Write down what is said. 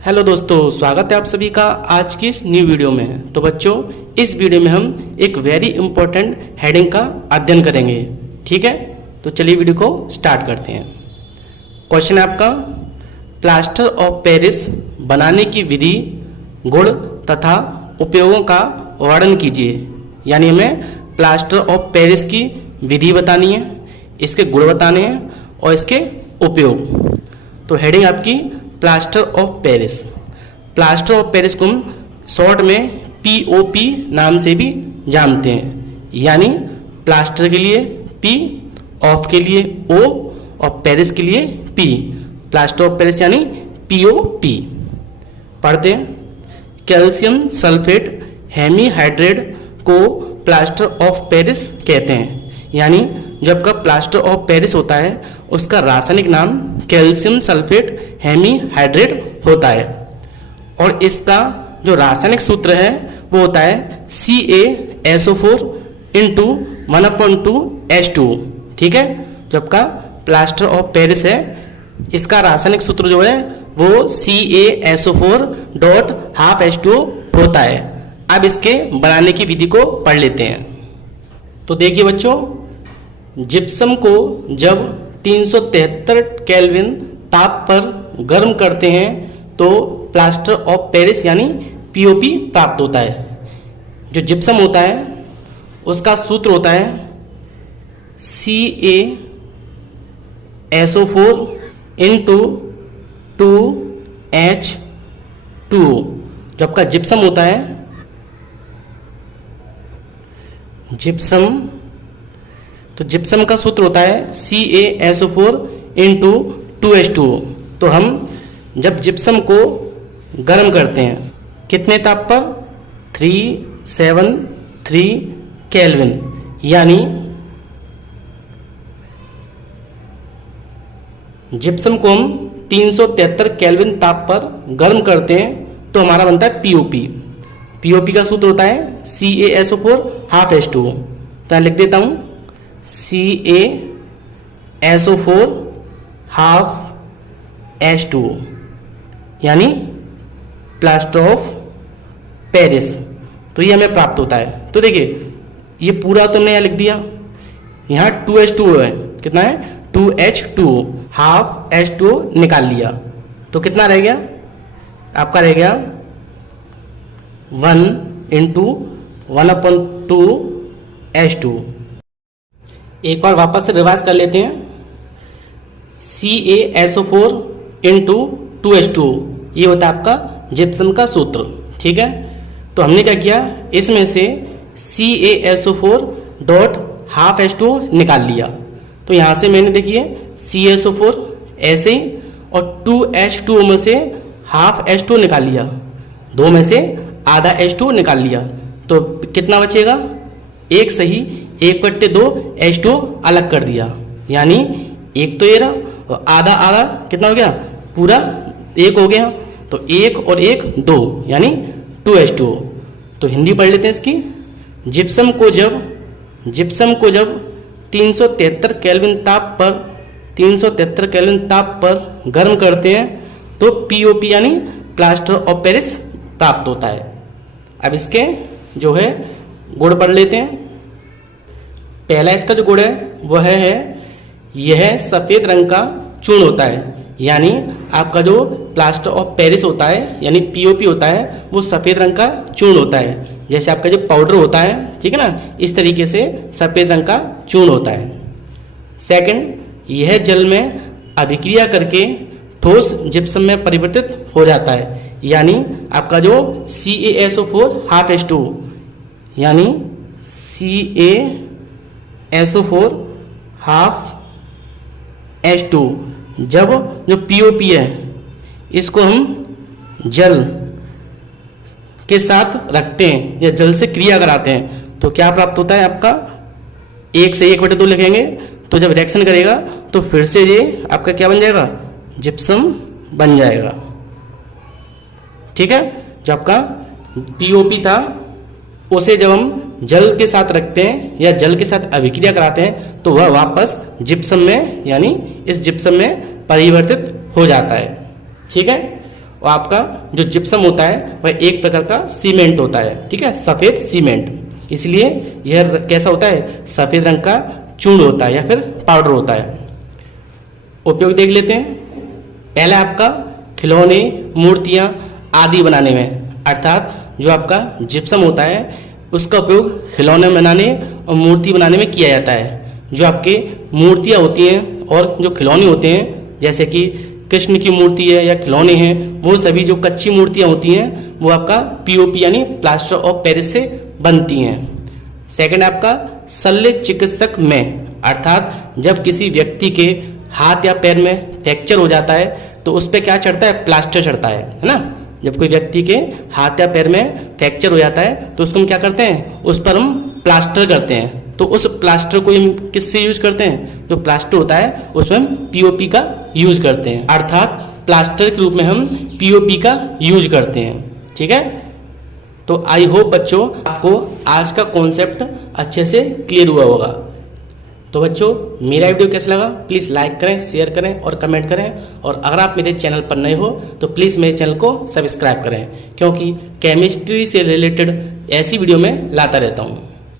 Hello दोस्तों, स्वागत है आप सभी का आज की इस न्यू वीडियो में। तो बच्चों, इस वीडियो में हम एक वेरी इंपॉर्टेंट हेडिंग का अध्ययन करेंगे। ठीक है, तो चलिए वीडियो को स्टार्ट करते हैं। क्वेश्चन है आपका, प्लास्टर ऑफ पेरिस बनाने की विधि, गुण तथा उपयोगों का वर्णन कीजिए। यानी हमें प्लास्टर ऑफ पेरिस की विधि बतानी है, इसके गुण बताने हैं और इसके उपयोग। तो हेडिंग आपकी plaster of Paris. Plaster of Paris को हम शॉर्ट में POP नाम से भी जानते हैं। यानी प्लास्टर के लिए P, ऑफ के लिए O और पेरिस के लिए P। प्लास्टर ऑफ पेरिस यानी POP। पढ़ते हैं। कैल्शियम सल्फेट हेमीहाइड्रेट को प्लास्टर ऑफ पेरिस कहते हैं। यानी जो आपका प्लास्टर ऑफ पेरिस होता है उसका रासायनिक नाम कैल्शियम सल्फेट हेमीहाइड्रेट होता है और इसका जो रासायनिक सूत्र है वो होता है CaSO4 × 1/2H2। ठीक है, जो आपका प्लास्टर ऑफ पेरिस है इसका रासायनिक सूत्र जो है वो CaSO4.12H2 होता है। अब इसके बनाने की विधि को पढ़ लेते हैं। तो देखिए बच्चों, जिप्सम को जब 373 केल्विन ताप पर गर्म करते हैं तो प्लास्टर ऑफ पेरिस यानी POP प्राप्त होता है। जो जिप्सम होता है उसका सूत्र होता है CaSO4 × 2H2। जो आपका जिप्सम होता है, जिप्सम, तो जिप्सम का सूत्र होता है CaSO4 × 2H2। तो हम जब जिप्सम को गर्म करते हैं कितने ताप पर? 373 केल्विन। यानी जिप्सम को हम 373 केल्विन ताप पर गर्म करते हैं तो हमारा बनता है POP। POP का सूत्र होता है CaSO4 2H2। तो मैं लिख देता हूं CaSO4 2H2 यानी प्लास्टर ऑफ पेरिस। तो ये हमें प्राप्त होता है। तो देखिए ये पूरा तो हमने यहाँ लिख दिया, यहाँ 2H2 है, कितना है 2H2, हाफ H2 निकाल लिया तो कितना रह गया आपका? रह गया 1 × 1/2H2। एक बार वापस से रिवाइज कर लेते हैं। CaSO4 × 2H2 ये होता है आपका जिप्सम का सूत्र। ठीक है, तो हमने क्या किया, इसमें से CaSO4.12H2 निकाल लिया। तो यहाँ से मैंने देखिए CaSO4 ऐसे ही और 2H2 में से हाफ H2 निकाल लिया, 2 में से आधा H2 निकाल लिया। तो कितना बचेगा? एक सही 1/2 H2 अलग कर दिया। यानी एक तो ये रहा और आधा आधा कितना हो गया? पूरा 1 हो गया। तो 1 और 1 2 यानी 2H2। तो हिंदी पढ़ लेते हैं इसकी। जिप्सम को जब 373 केल्विन ताप पर गर्म करते हैं तो POP यानी प्लास्टर ऑफ पेरिस प्राप्त होता है। अब इसके जो है गुण पढ़ लेते हैं। पहला इसका जो गुण है वह है यह सफ़ेद रंग का चूर्ण होता है। यानी आपका जो प्लास्टर ऑफ पेरिस होता है यानी POP होता है वो सफ़ेद रंग का चूर्ण होता है। जैसे आपका जो पाउडर होता है, ठीक है ना, इस तरीके से सफ़ेद रंग का चूर्ण होता है। सेकंड, यह जल में अभिक्रिया करके ठोस जिप्सम में परिवर्तित हो जाता है। यानी आपका जो CaSO4 2H2 यानी CaSO4 2H2 जब जो POP है इसको हम जल के साथ रखते हैं या जल से क्रिया कराते हैं तो क्या प्राप्त होता है आपका? 1 से 1/2 लिखेंगे तो जब रिएक्शन करेगा तो फिर से ये आपका क्या बन जाएगा? जिप्सम बन जाएगा। ठीक है, जो आपका POP था उसे जब हम जल के साथ रखते हैं या जल के साथ अभिक्रिया कराते हैं तो वह वापस जिप्सम में यानी इस जिप्सम में परिवर्तित हो जाता है। ठीक है, और आपका जो जिप्सम होता है वह एक प्रकार का सीमेंट होता है, ठीक है, सफ़ेद सीमेंट। इसलिए यह कैसा होता है, सफ़ेद रंग का चूर्ण होता है या फिर पाउडर होता है। उपयोग देख लेते हैं। पहला आपका खिलौने, मूर्तियाँ आदि बनाने में, अर्थात जो आपका जिप्सम होता है उसका उपयोग खिलौने बनाने और मूर्ति बनाने में किया जाता है। जो आपके मूर्तियाँ होती हैं और जो खिलौने होते हैं, जैसे कि कृष्ण की मूर्ति है या खिलौने हैं, वो सभी जो कच्ची मूर्तियाँ होती हैं वो आपका पीओपी यानी प्लास्टर ऑफ पेरिस से बनती हैं। सेकंड आपका शल्य चिकित्सक में, अर्थात जब किसी व्यक्ति के हाथ या पैर में फ्रैक्चर हो जाता है तो उस पर क्या चढ़ता है, प्लास्टर चढ़ता है ना। जब कोई व्यक्ति के हाथ या पैर में फ्रैक्चर हो जाता है तो उसको हम क्या करते हैं, उस पर हम प्लास्टर करते हैं। तो उस प्लास्टर को हम किससे यूज करते हैं, जो प्लास्टर होता है उसमें हम पीओपी का यूज करते हैं, अर्थात प्लास्टर के रूप में हम पीओपी का यूज करते हैं, ठीक है। तो आई होप बच्चों आपको आज का कॉन्सेप्ट अच्छे से क्लियर हुआ होगा। तो बच्चों मेरा वीडियो कैसा लगा प्लीज़ लाइक करें, शेयर करें और कमेंट करें। और अगर आप मेरे चैनल पर नए हो तो प्लीज़ मेरे चैनल को सब्सक्राइब करें, क्योंकि केमिस्ट्री से रिलेटेड ऐसी वीडियो मैं लाता रहता हूँ।